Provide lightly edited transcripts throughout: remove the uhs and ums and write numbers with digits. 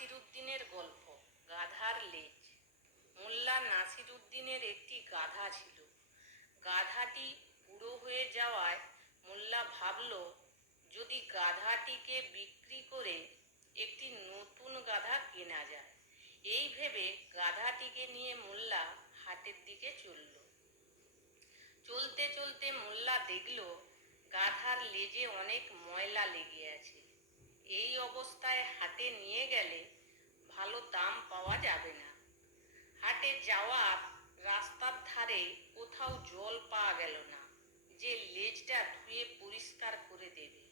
নাসিরুদ্দিনের গল্প। গাধার লেজ। মোল্লা নাসিরুদ্দিনের একটি গাধা ছিল। গাধাটি বুড়ো হয়ে যাওয়ায় মোল্লা ভাবল, যদি গাধাটিকে বিক্রি করে একটি নতুন গাধা কেনা যায়। এই ভেবে গাধাটিকে নিয়ে মোল্লা হাটের দিকে চলল। চলতে চলতে মোল্লা দেখল গাধার লেজে অনেক ময়লা লেগে আছে। এই অবস্থায় হাটে নিয়ে গেলে ভালো দাম পাওয়া যাবে না। হাটে যাওয়ার রাস্তার ধারে কোথাও জল পাওয়া গেল না যে লেজটা ধুয়ে পরিষ্কার করে দেবে।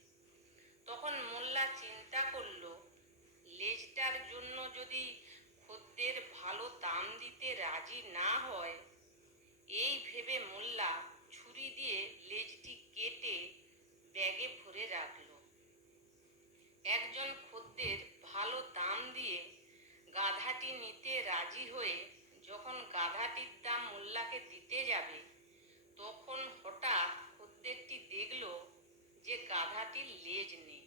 তখন মোল্লা চিন্তা করল, লেজটার জন্য যদি খদ্দের ভালো দাম দিতে রাজি না হয়। এই ভেবে মোল্লা ছুরি দিয়ে লেজটি কেটে ব্যাগে ভরে রাখল। একজন খদ্দের ভালো দাম দিয়ে গাধাটি নিতে রাজি হয়ে যখন গাধাটির দাম মোল্লাকে দিতে যাবে, তখন হঠাৎ খদ্দেরটি দেখল যে গাধাটির লেজ নেই।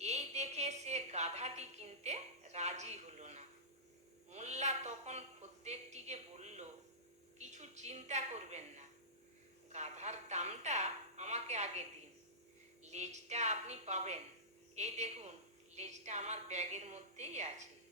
এই দেখে সে গাধাটি কিনতে রাজি হলো না। মোল্লা তখন খদ্দেরটিকে বলল, কিছু চিন্তা করবেন না, গাধার দামটা আমাকে আগে দিন, লেজটা আপনি পাবেন। এই দেখুন, লেজটা আমার ব্যাগের মধ্যেই আছে।